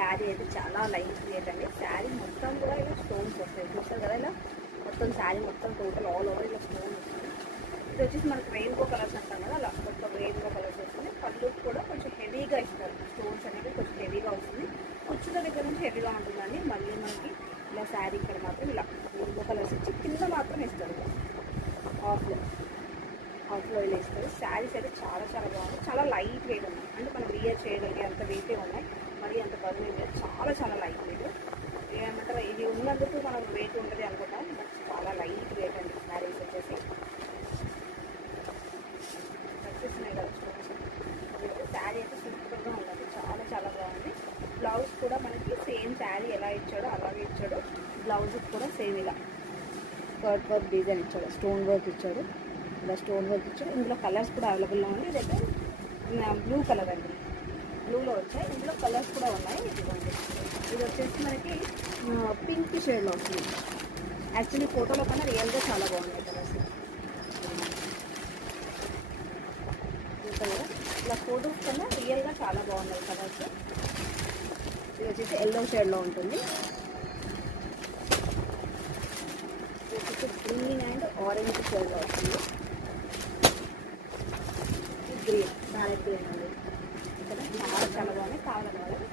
శారీ అయితే చాలా light weight అండి. శారీ మొత్తం కూడా ఇలా స్టోన్స్ వస్తాయి, చూస్తారు కదా ఇలా మొత్తం శారీ మొత్తం టోటల్ ఆల్ ఓవర్ ఇలా స్టోన్ వస్తుంది. ఇది వచ్చేసి మనకు రెయిన్బో కలర్స్ అంటాం కదా, అలా మొత్తం రెయిన్బో కలర్స్ వస్తుంది. పళ్ళు కూడా కొంచెం హెవీగా ఇస్తారు, స్టోన్స్ అనేది కొంచెం హెవీగా వస్తుంది. కుచ్చుల దగ్గర నుంచి హెవీగా ఉంటుందండి. మళ్ళీ మనకి ఇలా శారీ ఇక్కడ మాత్రం ఇలా రెయిన్బో కలర్స్ ఇచ్చి కింద మాత్రం ఇస్తారు ఆఫ్లో ఇలా ఇస్తారు. శారీస్ అయితే చాలా చాలా బాగుంది, చాలా లైట్ వెయిట్ ఉన్నాయి. అంటే మనం వియర్ చేయగలిగే అంత వెయిటే ఉన్నాయి, మరి అంత బరువు ఏం లేదు. చాలా చాలా లైట్ వెయిట్. ఏమంటారు, ఇది ఉన్నందుకు మనం వెయిట్ ఉంటుంది అనుకుంటాం, బట్ చాలా లైట్ వెయిట్ అండి శారీస్ వచ్చేసి. వచ్చేసినాయి కదా స్టోన్స్. శారీ అయితే సూపర్గా ఉంటుంది, చాలా చాలా బాగుంది. బ్లౌజ్ కూడా మనకి సేమ్ శారీ ఎలా ఇచ్చాడో అలాగే ఇచ్చాడు. బ్లౌజ్ కూడా సేమ్ ఇలా కర్ట్ వర్క్ డిజైన్ ఇచ్చాడు, స్టోన్ వర్క్ ఇచ్చాడు, ఇలా స్టోన్ వర్క్ ఇచ్చాడు. ఇందులో కలర్స్ కూడా అవైలబుల్లో ఉంది. ఇదైతే బ్లూ కలర్ అండి, బ్లూలో వచ్చాయి. ఇందులో కలర్స్ కూడా ఉన్నాయి. ఇదిగోండి, ఇది వచ్చేసి మనకి పింక్ షేడ్లో వస్తుంది. యాక్చువల్లీ ఫోటోలో కన్నా రియల్గా చాలా బాగున్నాయి కలర్స్. ఇలా ఫోటోస్ కన్నా రియల్గా చాలా బాగున్నాయి కలర్స్. ఇది వచ్చేసి ఎల్లో షేడ్లో ఉంటుంది. ఇది వచ్చేసి గ్రీన్ అండ్ ఆరెంజ్ షేడ్లో వస్తుంది. గ్రీన్, బ్యాలెట్ గ్రీన్ అండి. ఇక్కడ చాలా చాలా బాగున్నాయి. కావాలన్న వాళ్ళకి